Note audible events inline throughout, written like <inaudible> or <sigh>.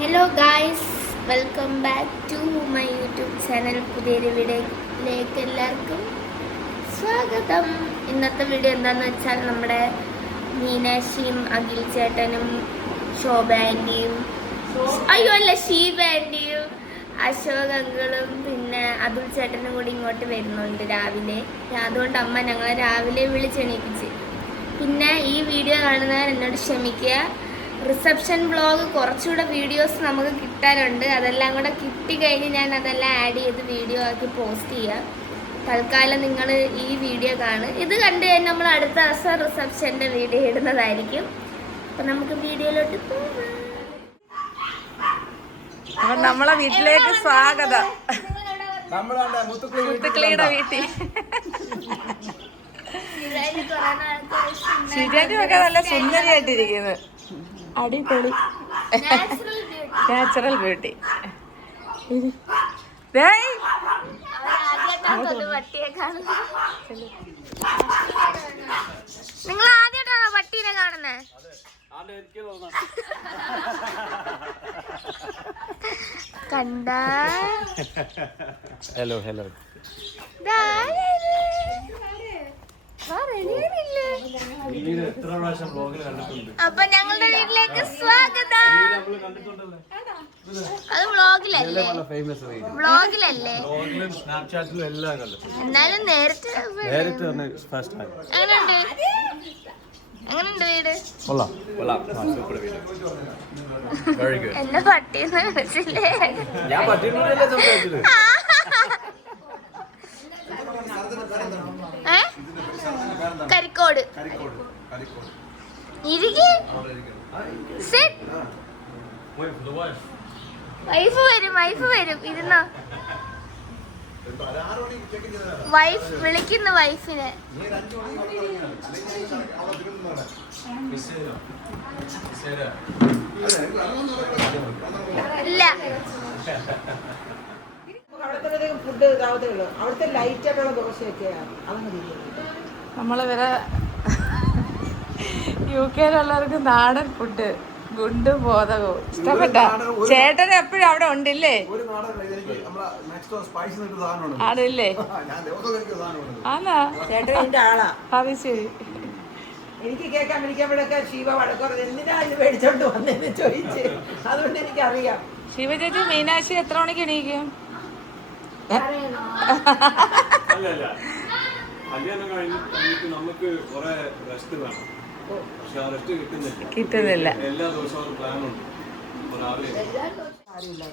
Hello guys welcome back to my YouTube channel പുതിയൊരു വീഡിയോയിലേക്ക് എല്ലാവർക്കും സ്വാഗതം. ഇന്നത്തെ വീഡിയോ എന്താണെന്ന് വെച്ചാൽ നമ്മുടെ മീനാക്ഷിയും അഖിൽ ചേട്ടനും ശോഭ ആന്റിയും അയ്യോ അല്ല ഷീബ ആന്റിയും അശോക് അങ്കിളും പിന്നെ അതുൽ ചേട്ടനും കൂടി ഇങ്ങോട്ട് വരുന്നുണ്ട് രാവിലെ. അതുകൊണ്ട് അമ്മ ഞങ്ങളെ രാവിലെ വിളിച്ചെണീപ്പിച്ച് പിന്നെ ഈ വീഡിയോ കാണുന്നവർ എന്നോട് ക്ഷമിക്കുക. റിസപ്ഷൻ വ്ളോഗ് കുറച്ചുകൂടെ വീഡിയോസ് നമുക്ക് കിട്ടാനുണ്ട്. അതെല്ലാം കൂടെ കിട്ടിക്കഴിഞ്ഞ് ഞാൻ അതെല്ലാം ആഡ് ചെയ്ത് വീഡിയോ ആക്കി പോസ്റ്റ് ചെയ്യാം. തൽക്കാലം നിങ്ങൾ ഈ വീഡിയോ കാണും. ഇത് കണ്ടു കഴിഞ്ഞാൽ നമ്മൾ അടുത്ത ദിവസം റിസപ്ഷന്റെ വീഡിയോ ഇടുന്നതായിരിക്കും. അപ്പം നമുക്ക് വീഡിയോയിലോട്ട് പോകാം അപ്പൊ നമ്മളെ വീട്ടിലേക്ക് സ്വാഗതം. മുത്തുക്കളിയുടെ വീട്ടിൽ. ശരിയായിട്ടും ഒക്കെ നല്ല സുന്ദരിയായിട്ടിരിക്കുന്നു. അടിപൊളി. നാച്ചുറൽ ബ്യൂട്ടി നിങ്ങൾ ആദ്യമായിട്ടാണോ പട്ടീനെ കാണുന്നത് കണ്ട? ഹലോ ഹലോ എത്ര പ്രാവശ്യം ബ്ലോഗിൽ കണ്ടിട്ടുണ്ട്? അപ്പൊ ഞങ്ങളുടെ വീട്ടിലേക്ക് സ്വാഗതം. അത്. വ്ളോഗിലല്ലേ ഫേമസ് വ്ളോഗിലല്ലേ ബ്ലോഗിലും സ്നാപ്ചാറ്റിലും എല്ലാം കണ്ടിട്ടുണ്ട്. എന്നാലും നേരത്തെ നേരത്തെ തന്നെ ഫസ്റ്റ് ടൈം എങ്ങനെയുണ്ട്? എങ്ങനെയുണ്ട് വീട്? കൊള്ളാം. കൊള്ളാം. സൂപ്പർ വീട്. <laughs> വെരി ഗുഡ് എന്നെ പട്ടിന്ന് വിളിച്ചില്ലേ? ഞാൻ സംസാരിച്ചത്? കരിക്കോട്. വൈഫ് വരും വൈഫ് വരും. ഇരുന്നോ. വൈഫ് വിളിക്കുന്നു വൈഫിനെ ഇല്ല. അവിടുത്തെ ഫുഡ് ഇതാവതേ ഉള്ളൂ. അവിടുത്തെ ലൈറ്റ് ആയിട്ടുള്ള ദോശയൊക്കെയാണ് അതങ്ങ് നമ്മൾ വരെ യു കെയിലുള്ളവർക്ക് നാടൻ ഫുഡ് ഗുണ്ട് ബോധകവും. ഇഷ്ടപ്പെട്ട? ചേട്ടൻ എപ്പോഴും അവിടെ ഉണ്ടല്ലേ? ആണില്ലേ? ഞാൻ ദിവസം സാധനമാണ്. ആണാ? ചേട്ടൻ ആളാ. അത് ശരി. എനിക്ക് കേൾക്കാൻ വിളിക്കുമ്പോഴൊക്കെ ശിവ വഴക്കുറത് എന്തിനാ ഇത് മേടിച്ചോണ്ട് വന്നേന്ന് ചോദിച്ച്. അതുകൊണ്ട് എനിക്കറിയാം. ശിവ ചേച്ചി മീനാക്ഷി എത്ര മണിക്ക് എണീക്കും? അല്ലല്ല കല്യാണം കഴിഞ്ഞ് കഴിഞ്ഞിട്ട് നമുക്ക് കുറെ റെസ്റ്റ് വേണം. പക്ഷെ ആ റെസ്റ്റ് കിട്ടുന്നില്ല. കിട്ടുന്നില്ല. എല്ലാ ദിവസവും ഒരു പ്ലാൻ ഉണ്ട്. അപ്പൊ രാവിലെ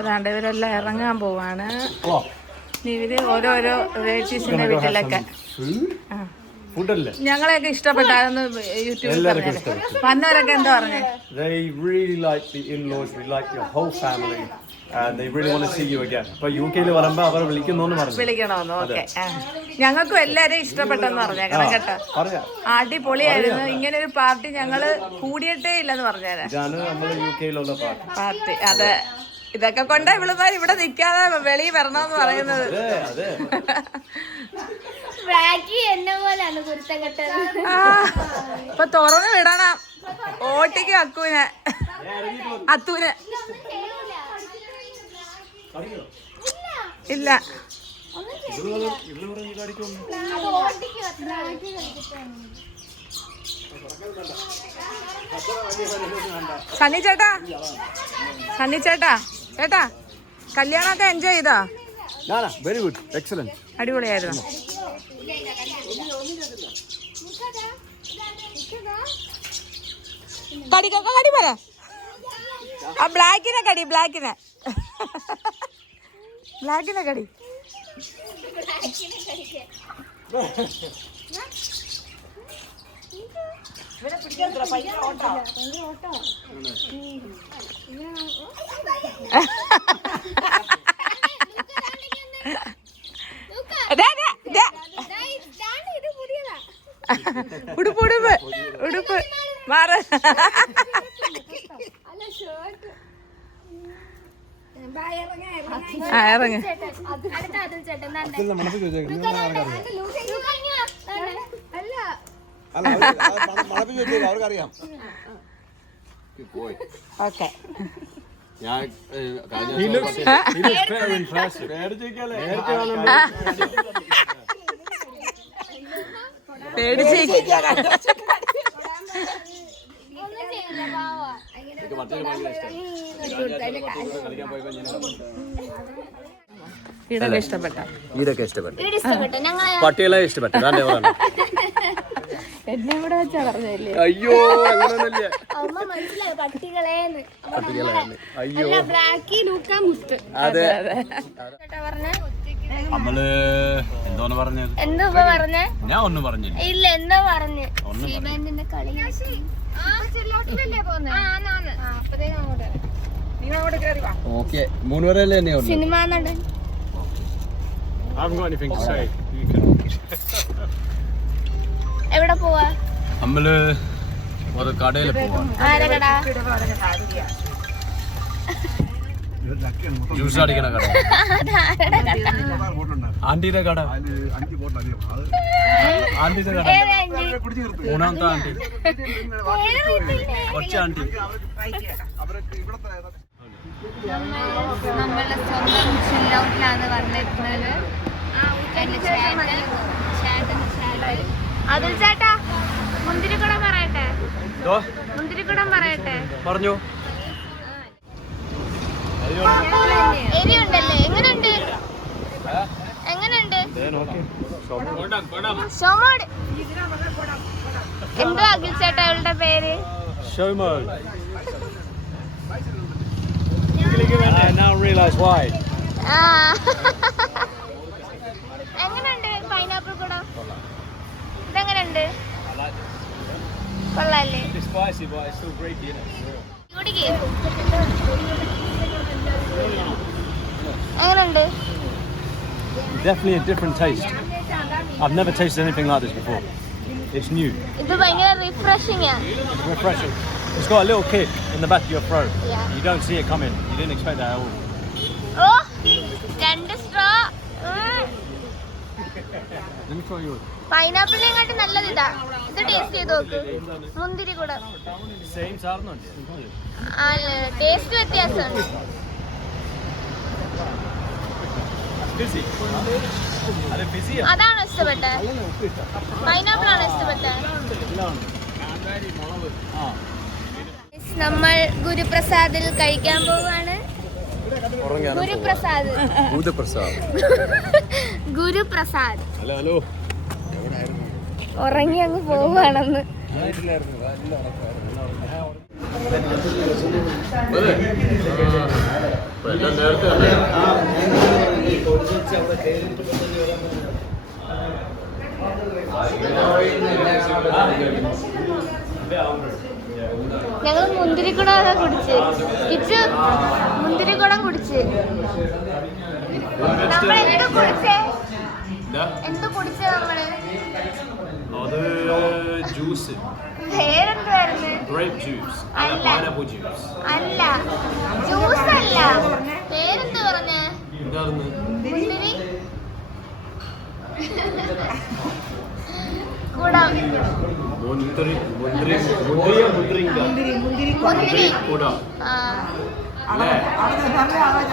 അതാണ്ട് ഇവരെല്ലാം ഇറങ്ങാൻ പോവാണ്. ഇവർ ഓരോരോ റിലേറ്റീവ്സിന്റെ വീട്ടിലൊക്കെ. ഞങ്ങളെയൊക്കെ ഇഷ്ടപ്പെട്ടായിരുന്നു യൂട്യൂബിൽ വന്നവരൊക്കെ എന്താ പറഞ്ഞേ? ഓക്കെ. ഞങ്ങൾക്കും എല്ലാരും ഇഷ്ടപ്പെട്ടെന്ന് പറഞ്ഞേക്കണം കേട്ടോ അടിപൊളിയായിരുന്നു. ഇങ്ങനെ ഒരു പാർട്ടി ഞങ്ങൾ കൂടിയിട്ടേ ഇല്ലെന്ന് പറഞ്ഞേരാ. പാർട്ടി. അതെ. ഇതൊക്കെ കൊണ്ട് ഇവളുമാർ ഇവിടെ നിൽക്കാതെ വെളിയിൽ വരണമെന്ന് പറയുന്നത്. ഇപ്പൊ തുറന്നു വിടണം. ഓട്ടിക്ക് അക്കുവിനെ അത്തുവിനെ ഇല്ല. സണ്ണി ചേട്ടാ. സണ്ണി ചേട്ടാ. ചേട്ടാ കല്യാണമൊക്കെ എൻജോയ് ചെയ്താ? വെരി ഗുഡ് എക്സലന്റ് അടിപൊളിയായിരുന്നു. കടിക്കൊക്കെ കടി പറ. ആ ബ്ലാക്കിനെ കടി ബ്ലാക്കിനെ ബ്ലാക്കിനെ കടി. ഉടുപ്പ് ഉടുപ്പ് ഉടുപ്പ്. മാറ് <laughs> ആ ഇറങ്ങ് അടുത്ത അതിൽ ചേട്ടൻ ദാണ്ടെ. മണപ്പിച്ച് വെച്ചേക്കുന്നു അല്ല അല്ല അവർ അത് മണ- മണപ്പിച്ച് വെച്ചേക്കും അവർക്കറിയാം. ഓക്കെ. ഞാൻ ഏഹ്, എനിക്ക് വട്ടിന് ഭയങ്കര ഇഷ്ടമാണ് കളിക്കാൻ ഞാൻ ഇതൊക്കെ ഇഷ്ടപ്പെട്ട പട്ടികളെ ഇഷ്ടപ്പെട്ടു എന്നെ ഇവിടെ വെച്ചാ പറഞ്ഞല്ലേ അയ്യോ അതെ നമ്മൾ എന്തോന്ന് പറഞ്ഞു എന്തോ പറഞ്ഞേ ഞാൻ ഒന്നും പറഞ്ഞില്ല ഇല്ല എന്താ പറഞ്ഞു ഒന്നും അങ്ങോട്ട് കയറി വാ ഓക്കെ മൂന്ന് പേരെ അല്ലേ എന്നെ സിനിമ നടൻ. I haven't got anything to say. You can. എവിടെ പോവാ? നമ്മൾ ഒരു കടയിൽ പോവാം. ആരെ കടാ? ജ്യൂസ് അടിക്കണ കട. ആന്റിയുടെ കട. ആന്റിയുടെ കട. മൂന്നാമത്തെ നമ്മളുടെ സ്വന്തം ചില്ലൗട്ടിലാണ് എന്റെ ചേട്ടൻ ചേട്ടൻ ചേട്ടൻ. അതിൽ ചേട്ടാ മുന്തിരിക്കുടം പറയട്ടെ. ഇതോ, മുന്തിരിക്കുടം പറയട്ടെ. പറഞ്ഞു. എരിയുണ്ടല്ലേ എങ്ങനുണ്ട്? ഷോമോട് എന്തോ അഖിൽ ചേട്ടാ അവളുടെ പേര്? Shomo. I now realise why. ആ. എങ്ങനുണ്ട് പൈനാപ്പിൾ കുടം? ഇതെങ്ങനെയുണ്ട്? കൊള്ളാല്ലേ? Definitely a different taste. I've never tasted anything like this before. It's new, ഇത് ഭയങ്കര റിഫ്രഷിംഗ് ആ it's refreshing. It's got a little kick in the back of your throat. Yeah. You don't see it coming. You didn't expect that at all. ഓ രണ്ട് straw Let me try yours. പൈനാപ്പിളിനെക്കാട്ടി നല്ലത് ഇതാ ഇത് taste ചെയ്ത് നോക്ക് മുന്തിരി കൂടെ Same സാധനം taste വ്യത്യാസമുണ്ട് അതാണോ ഇഷ്ടപ്പെട്ടത് പൈനാപ്പിൾ ആണോ ഇഷ്ടപ്പെട്ടത്. നമ്മൾ ഗുരുപ്രസാദിൽ കഴിക്കാൻ പോവാണ് ഗുരുപ്രസാദ്. <laughs> ഗുരുപ്രസാദ്. Hello hello. ഉറങ്ങി അങ്ങ് പോവാണെന്ന് നേരത്തെ ഞങ്ങൾ മുന്തിരിക്കുടം കുടിച്ച്. കിച്ചു മുന്തിരിക്കുടം കുടിച്ച്. നമ്മൾ എന്ത് കുടിച്ചേ? എന്ത്? കുടിച്ചേ നമ്മൾ? അത് ജ്യൂസ്. പേരെന്തുവായിരുന്നു ഗ്രേപ്പ് ജ്യൂസ് അല്ല. ജ്യൂസ് അല്ല ജ്യൂസ് അല്ല പേരെന്ത് പറഞ്ഞ എന്തായിരുന്നു മുന്തിരി കുടം മുന്തിരി മുന്തിരി. മുന്തിരിയ മുന്തിരിങ്ക മുന്തിരി ആ അല്ലേ?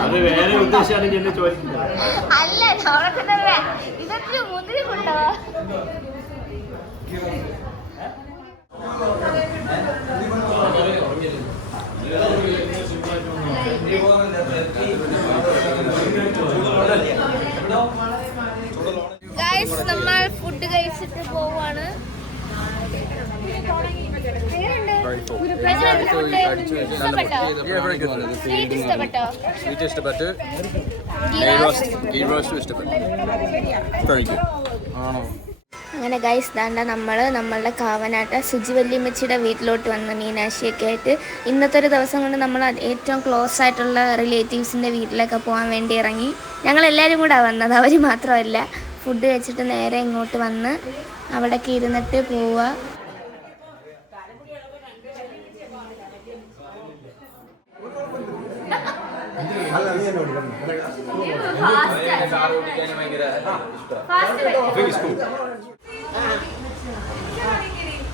അത് വേറെ ഉദ്ദേശിച്ചാണെങ്കിൽ എന്നെ ചോദിക്കുന്നത് അല്ല ഇതൊക്കെ മുന്തിരി കൊണ്ടോ ഗൈസ് നമ്മൾ ഫുഡ് കഴിച്ചിട്ട് പോവാണ് ഇഷ്ടപ്പെട്ടോ സ്വീറ്റ് ഇഷ്ടപ്പെട്ടോ സ്വീറ്റ് ഇഷ്ടപ്പെട്ട് ഗീ ഗീ റോസ്റ്റ് റോസ്റ്റ് ഗീ അങ്ങനെ ഗൈസ് ദാണ്ട നമ്മൾ നമ്മളുടെ കാവനാട്ട സുജി വല്യമ്മച്ചിയുടെ വീട്ടിലോട്ട് വന്ന മീനാക്ഷിയൊക്കെ ആയിട്ട് ഇന്നത്തെ ഒരു ദിവസം കൊണ്ട് നമ്മൾ ഏറ്റവും ക്ലോസ് ആയിട്ടുള്ള റിലേറ്റീവ്സിന്റെ വീട്ടിലൊക്കെ പോകാൻ വേണ്ടി ഇറങ്ങി. ഞങ്ങൾ എല്ലാവരും കൂടെ വന്നത് അവർ മാത്രമല്ല. ഫുഡ് കഴിച്ചിട്ട് നേരെ ഇങ്ങോട്ട് വന്ന് അവിടെയൊക്കെ ഇരുന്നിട്ട് പോവുക.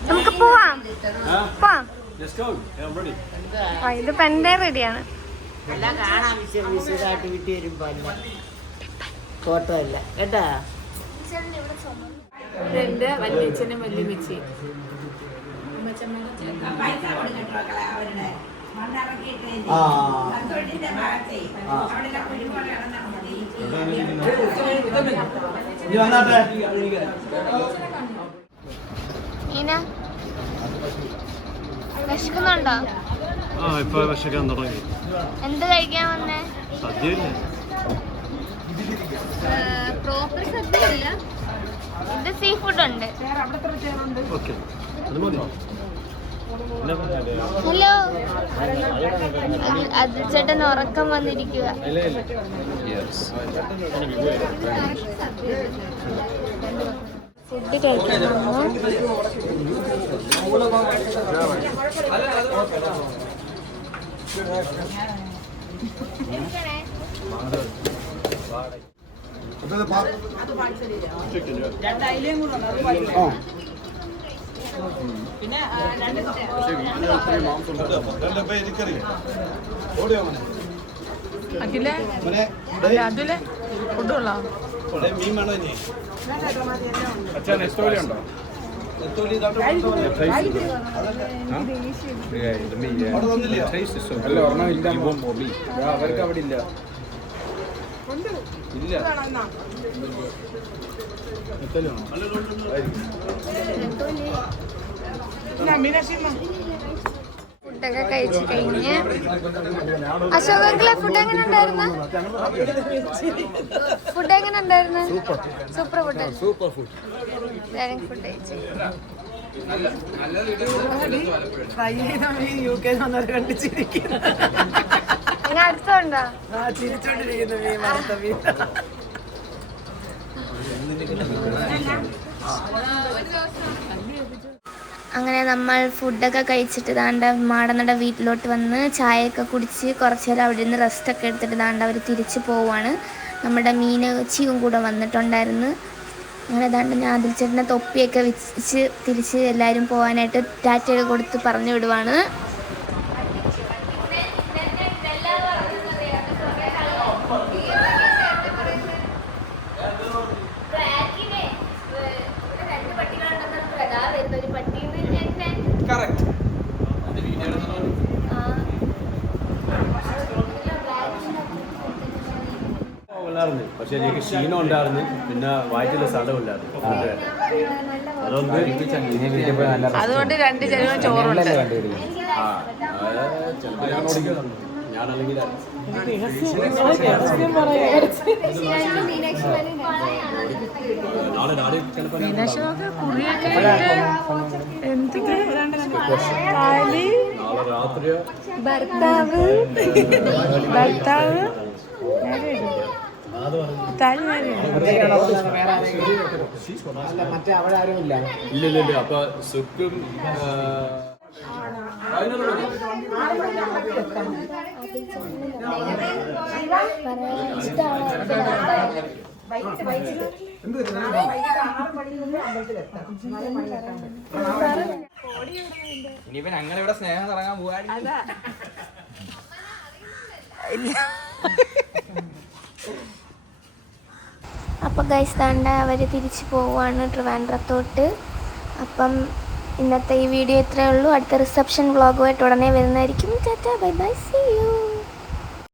നമുക്ക് പോവാം പോവാം. ആ, ഇതിപ്പോ എന്റെ റെഡിയാണ് എല്ലാം കാണാൻ വിശ്വ വിശ്വതായിട്ട് വിട്ട് വരുമ്പോ ഫോട്ടോ അല്ല കേട്ടാ എന്റെ വല്യച്ഛനും വല്യമ്മച്ചി മീന വിശക്കുന്നുണ്ടോ? ആ ഇപ്പൊ വിശക്കാൻ തുടങ്ങി. എന്ത് കഴിക്കാൻ വന്നേ? സദ്യയില്ലേ പ്രോപ്പർ സദ്യയില്ല ഇത് സീ ഫുഡ് ഉണ്ട്. ഓക്കെ. അത് മതി ഹലോ. അത് ചേട്ടൻ ഉറക്കം വന്നിരിക്കുക ഫുഡ് കഴിക്കാൻ വന്നു? പിന്നെ അച്ഛൻ നെത്തോലി ഉണ്ടോ? അല്ല ഒരെണ്ണം ഇല്ല അവർക്ക് അവിടെ ഇല്ല. ഇല്ല. ഫുഡൊക്കെ കഴിച്ചു കഴിഞ്ഞ്. അശോകങ്കിലെ ഫുഡ് എങ്ങനെ ഉണ്ടായിരുന്നു ഫുഡ് എങ്ങനെ ഉണ്ടായിരുന്നു super food super food food കഴിച്ചു ഫ്രൈ ചെയ്ത മീൻ യു കെ വന്നവരെ കണ്ട് ചിരിക്കുന്നു അടുത്തുണ്ടോ ചിരിച്ചോണ്ടിരിക്കുന്നു മീൻ അങ്ങനെ നമ്മൾ ഫുഡൊക്കെ കഴിച്ചിട്ട് താണ്ട മാടനട വീട്ടിലോട്ട് വന്ന് ചായയൊക്കെ കുടിച്ച് കുറച്ച് നേരം അവിടെ നിന്ന് റെസ്റ്റൊക്കെ എടുത്തിട്ട് താണ്ട അവർ തിരിച്ചു പോവാണ്. നമ്മുടെ മീനച്ചിയും കൂടെ വന്നിട്ടുണ്ടായിരുന്നു. അങ്ങനെ താണ്ട ഞാൻ അതിൽ ചേട്ടനെ തൊപ്പിയൊക്കെ വെച്ച് തിരിച്ച് എല്ലാവരും പോകാനായിട്ട് ടാറ്റയൊക്കെ കൊടുത്ത് പറഞ്ഞു വിടുവാണ്. ഉണ്ടായിരുന്നു. പക്ഷെ എനിക്ക് ക്ഷീണം ഉണ്ടായിരുന്നു. പിന്നെ വയറ്റിലെ സ്ഥലമില്ലായിരുന്നു. അതുകൊണ്ട് അതുകൊണ്ട് രണ്ട് ചെലവും ചോറുണ്ട്. ആ ചിലപ്പോൾ ഞാൻ ഓടിക്കുന്നുണ്ട് ഞാനല്ലെങ്കിൽ നാളെ നാളെ ചിലപ്പോൾ ഞാൻ ഭർത്താവ്. കുറിയൊക്കെ ഇല്ല ഇല്ല ഇല്ല ഇനിയിപ്പോ ഞങ്ങൾ ഇവിടെ സ്നേഹം തുടങ്ങാൻ പോവാൻ അപ്പോൾ ഗൈസ് താണ്ട അവർ തിരിച്ചു പോവുകയാണ് ട്രിവാൻഡ്രത്തോട്ട്. അപ്പം ഇന്നത്തെ ഈ വീഡിയോ ഇത്രയേ ഉള്ളൂ. അടുത്ത റിസപ്ഷൻ വ്ളോഗുമായിട്ട് ഉടനെ വരുന്നതായിരിക്കും. ചേച്ചാ ബൈ ബൈ സി യു.